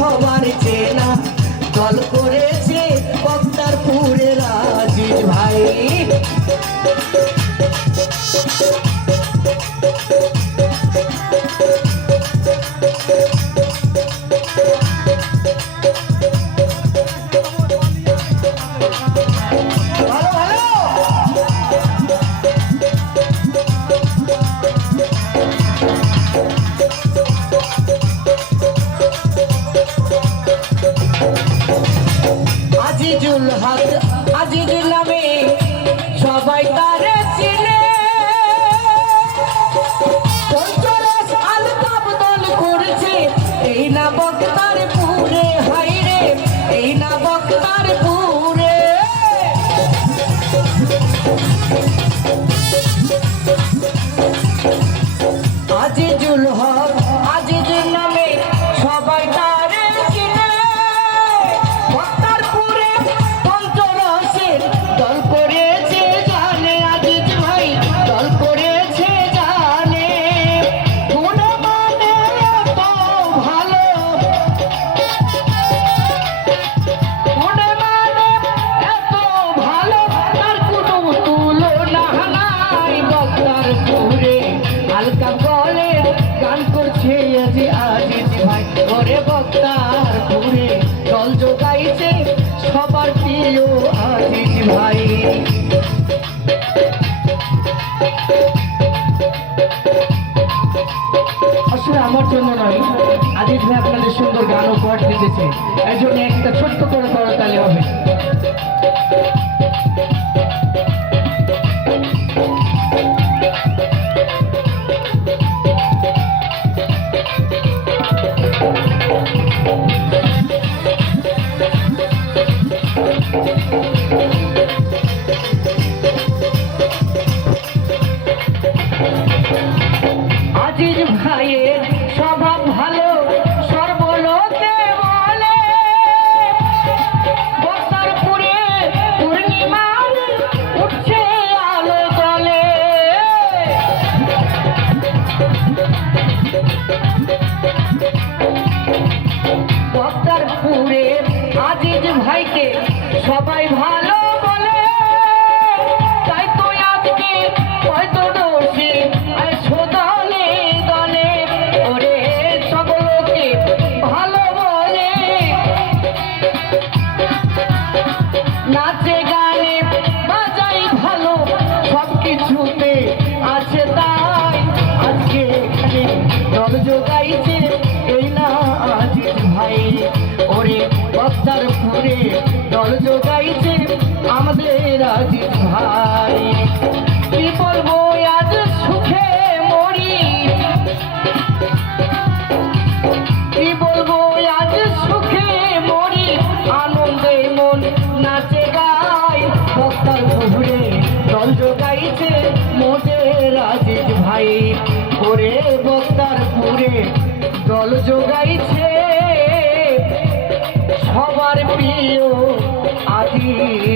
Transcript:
সবার চেনা দল করেছে বক্তারপুরের আজিজ ভাই। আজিজুল হক আজিজুল নামে সবাই তারে চিনে, পঞ্চরস আলতাপ দল করেছে এই না বক্তারপুরে, হাই রে এই না বক্তারপুরে। আজিজুল হক আজিজুল নামে সবাই তারে চিনে, বক্তারপুরে পঞ্চরসের দল করেছে জানে, আজিজ ভাই দল করেছে জানে। গুণে মানে এত ভালো, গুণে মানে এত ভালো, তার কোনো তুলনা নাই। বক্তারপুরে হালকা বলে গান করছে আজি আজিজ ভাই, ওরে বক্তারপুরে দল জোগাইছে সবার প্রিয় আজিজ ভাই। আসলে আমার জন্য নয়, আজিজ ভাই আপনাদের সুন্দর গান উপহার দিতেছে, এর জন্য একটা ছোট্ট করে করতালি হবে। আজিজ ভাইয়ের স্বভাব ভালো সর্বলোকে বলে, বক্তারপুরে পূর্ণিমার উঠছে আলো জলে। বক্তারপুরে আজিজ ভাইকে সবাই ভালো বলে, তাই তো আজকে হয়তো দোষী দলে দলে, ওরে সকলকে ভালো বলে। নাচে গানে বাজাই ভালো সব কিছুতে আছে, তাই আজকে এখানে দল জোগাইছে এই না আজিজ ভাই, ওরে বক্তারপুরে দল জোগাইছে আমাদের আজিজ ভাই। কি বলবো আজ সুখে মরি, কি বলবো আজ সুখে মরি, আনন্দে মন নাচে গায়। বক্তারপুরে দল জোগাইছে মোদের আজিজ ভাই, ওরে বক্তারপুরে দল জোগাইছে সবার প্রিয় আজিজ